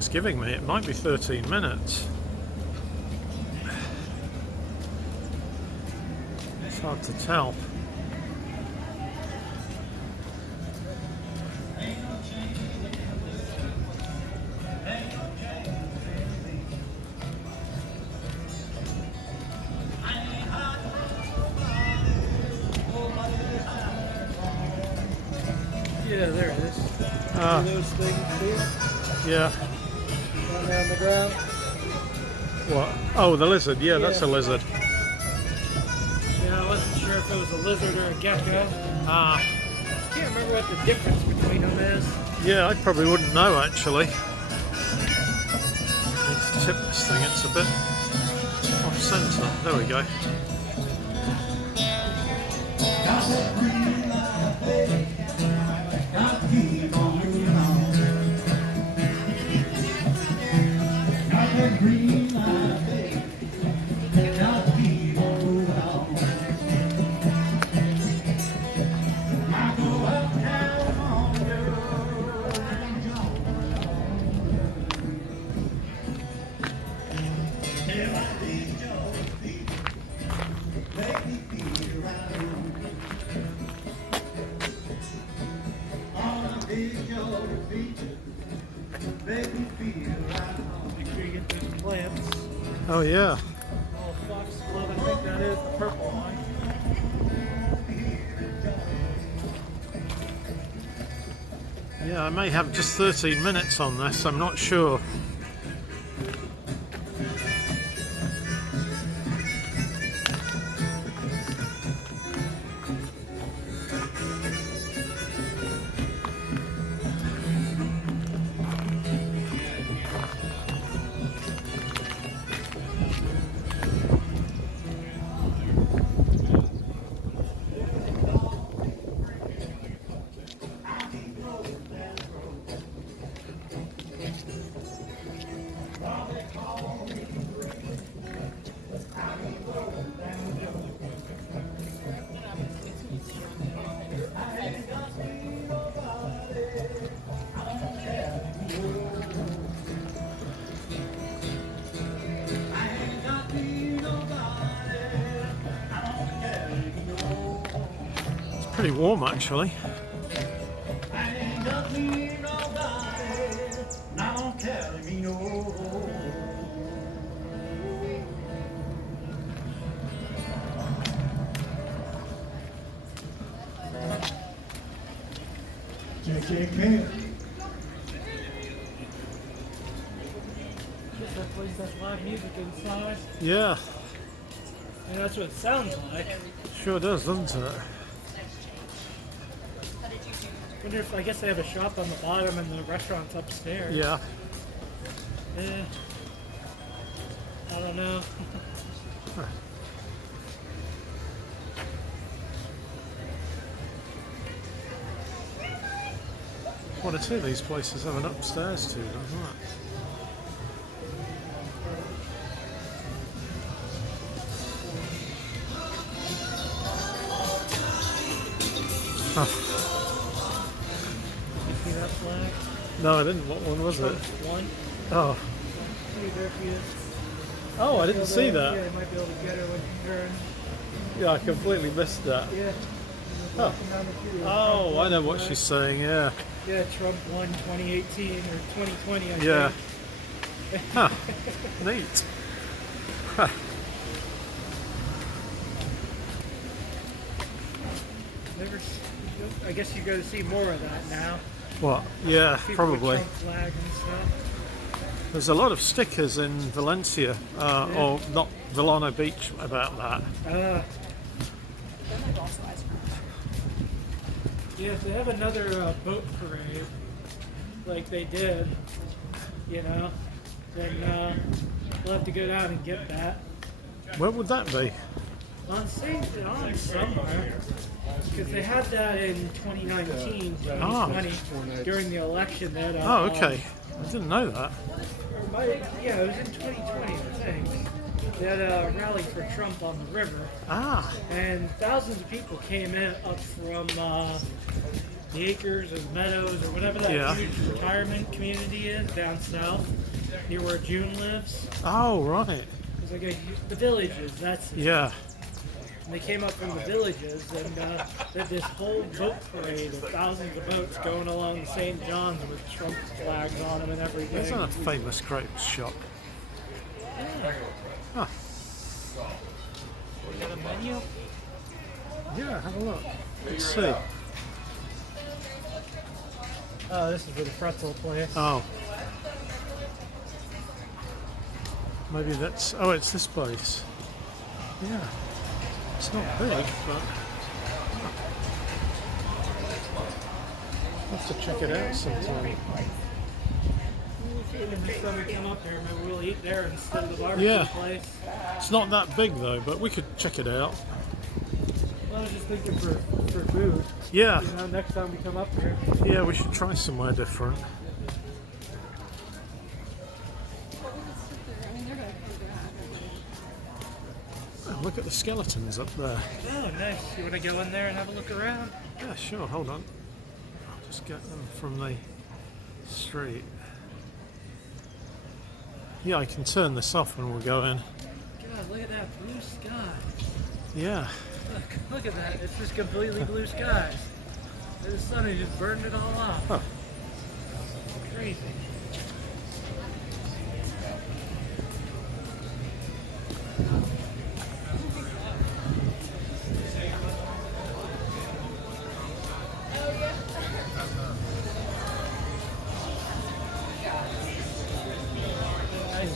it's giving me. It might be 13 minutes. It's hard to tell. Yeah, there it is. See those things here? Yeah. Down there on the ground? What? Oh, the lizard. Yeah, that's a lizard. Yeah, I wasn't sure if it was a lizard or a gecko. Ah. I can't remember what the difference between them is. Yeah, I probably wouldn't know actually. Need to tip this thing. It's a bit off centre. There we go. Make sure you get those plants. Oh yeah. Oh, foxglove, I think that is the purple one. Yeah, I may have just 13 minutes on this. I'm not sure. Pretty warm actually. Just that place that's live music inside. Yeah, And that's what it sounds like. sure does, doesn't it? Wonder if, I guess they have a shop on the bottom and the restaurant's upstairs. Yeah. Eh, I don't know. One or two of these places have an upstairs to them, right? Oh. You see that flag? No, I didn't. What one was it? One. Oh. See, there she is. Oh, I didn't see Yeah, that. you might be able to get her when you turn. Yeah, I completely missed that. Yeah. Oh. Walking down the street. Oh, I know what she's saying, yeah. Yeah, Trump won 2018 or 2020, I Yeah. think. Huh. Neat. Huh. I guess you go to see more of that now. What? Yeah, People with probably. Trump flag and stuff. There's a lot of stickers in Valencia, or not Villano Beach, about that. Yeah, if they have another boat parade, like they did, you know, then we'll have to go down and get that. Where would that be? On somewhere, because they had that in 2019, 2020, during the election. That Oh, okay. I didn't know that. yeah, it was in 2020, I think. They had a rally for Trump on the river. Ah. And thousands of people came in up from the acres and meadows or whatever that Yeah. huge retirement community is down south, near where June lives. Oh, right. It's like the villages. That's it. Yeah. And they came up from the villages and did this whole boat parade of thousands of boats going along the St. John's with Trump flags on them and everything. There's a famous grapes shop. Huh. Got a menu? Yeah, have a look. Let's see. Oh, this is for the pretzel place. Oh. Maybe that's... Oh, it's this place. Yeah. It's not big, but... I'll have to check it out sometime. Next time we come up here, maybe we'll eat there instead of the barbecue Yeah. place. It's not that big though, but we could check it out. I was just thinking for food. Yeah. You know, next time we come up here. Yeah, we should try somewhere different. Oh, look at the skeletons up there. Oh, nice. You want to go in there and have a look around? Yeah, sure, hold on. I'll just get them from the street. Yeah, I can turn this off when we go in. God, look at that blue sky. Yeah. Look at that. It's just completely blue skies. The sun has just burned it all off. Huh. Crazy.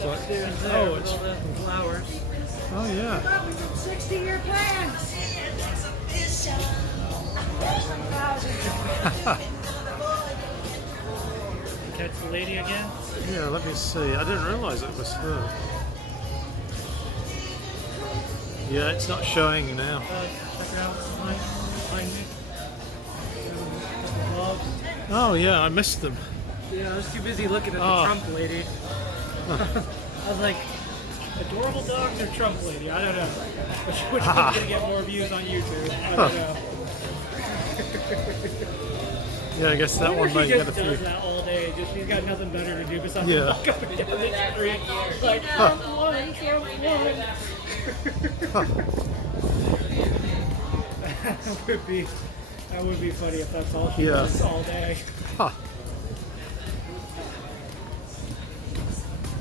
Upstairs there Oh, with it's- all the flowers. Oh, yeah. 60-year plans. Catch the lady again? Yeah, let me see. I didn't realise it was her. Yeah, it's not showing now. Check it out behind me. Couple dogs. Oh, yeah, I missed them. Yeah, I was too busy looking at the Oh. Trump lady. I was like, adorable dogs or Trump lady? I don't know. Which one's going to get more views on YouTube? I don't know. Yeah, I guess that Or one she may get a just few. does that all day. Just she's got nothing better to do besides Yeah. walk up and down the street. Like, Trump won, Trump won. That would be funny if that's all she Yeah. does all day. Huh.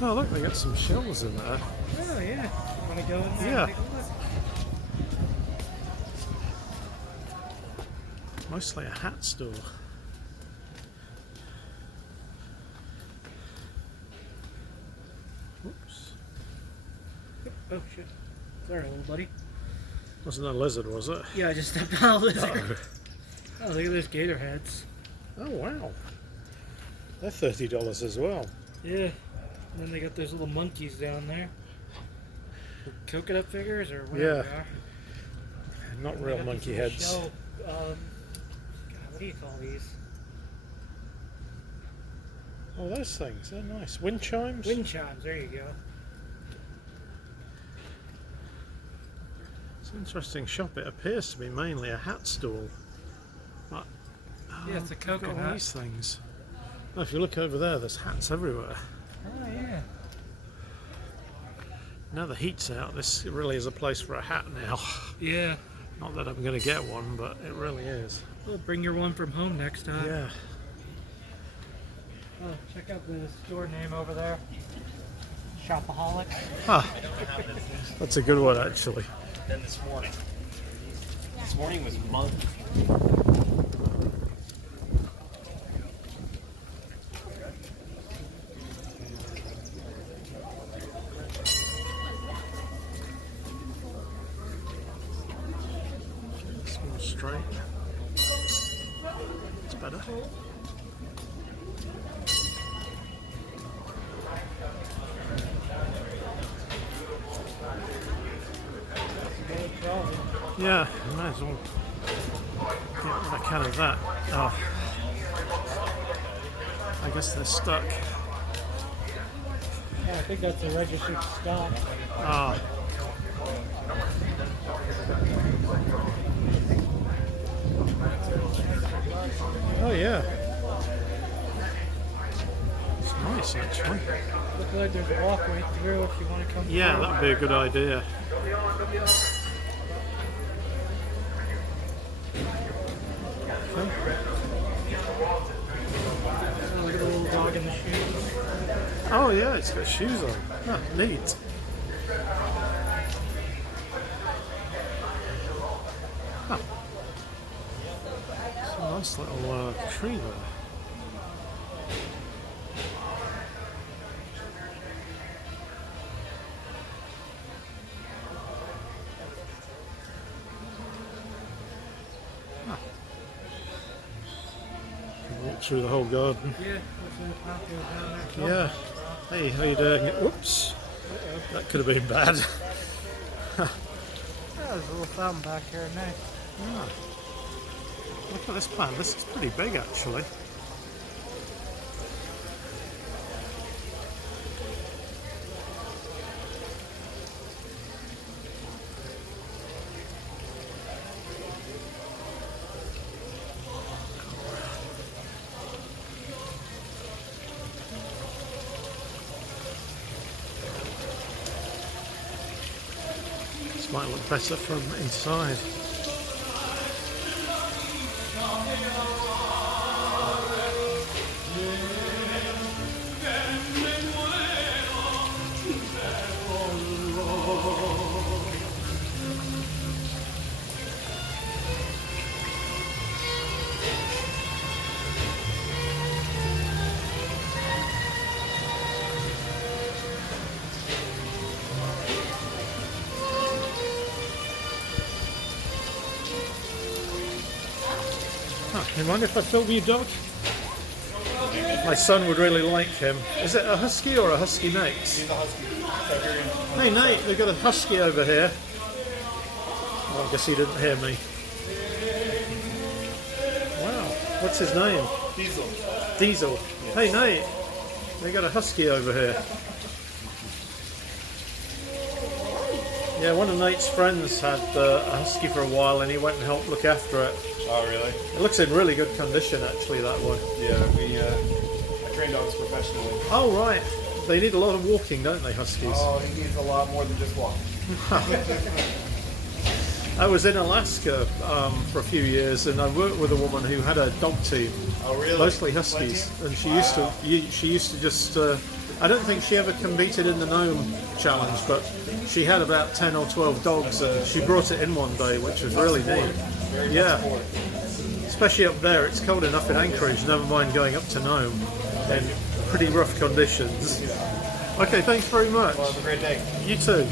Oh, look, they got some shells in there. Oh yeah. Want to go in there Yeah. and take a look? Mostly a hat store. Whoops. Oh shit. Sorry, little buddy. Wasn't a lizard, was it? Yeah, I just stepped on a lizard. Uh-oh. Oh, look at those gator heads. Oh, wow. They're $30 as well. Yeah. And then they got those little monkeys down there. Coconut figures or whatever Yeah. they are. Not And they real got monkey these heads. little God, what do you call these? Oh, those things. They're nice. Wind chimes? Wind chimes. There you go. It's an interesting shop. It appears to be mainly a hat stall. But, Yeah, it's a they've got all coconut. these things. Oh, if you look over there, there's hats everywhere. Oh yeah. Now the heat's out, this really is a place for a hat now. Yeah. Not that I'm going to get one, but it really is. Well, bring your one from home next time. Yeah. Oh, check out the store name over there. Shopaholic. Huh. That's a good one, actually. Then this morning. This morning was mud. It's more straight. It's better. Yeah, might as well get what I can of that. Oh. I guess they're stuck. Yeah, I think that's a registered stock. Ah. yeah. It's nice actually. Looks like there's a walkway through if you want to come Yeah, through. that'd be a good idea. Okay. Oh, look at the little dog in the shoes. Oh yeah, it's got shoes on. Ah, neat. Huh. It's a nice little tree there. Huh. Can walk through the whole garden. Yeah, looks like a path goes down there. Yeah. Hey, how you doing? Whoops. That could have been bad. Yeah, there's a little fountain back here. Nice. Ah. Look at this plant. This is pretty big actually. This might look better from inside. You mind if I film you, dog? My son would really like him. Is it a husky or a husky mix? He's a husky. Hey Nate, they've got a husky over here. Well, I guess he didn't hear me. Wow, what's his name? Diesel. Diesel. Yes. Hey Nate, they got a husky over here. Yeah, one of Nate's friends had a husky for a while and he went and helped look after it. Oh, really? It looks in really good condition actually, that one. Yeah, I train dogs professionally. Oh right, they need a lot of walking, don't they, huskies? Oh, he needs a lot more than just walking. I was in Alaska for a few years and I worked with a woman who had a dog team. Oh, really? Mostly huskies, and she used to just. I don't think she ever competed in the gnome challenge, but she had about 10 or 12 dogs, and she brought it in one day, which was really neat. Yeah, especially up there, it's cold enough in Anchorage. Never mind going up to Nome in pretty rough conditions. Okay, thanks very much. Well, have a great day. You too.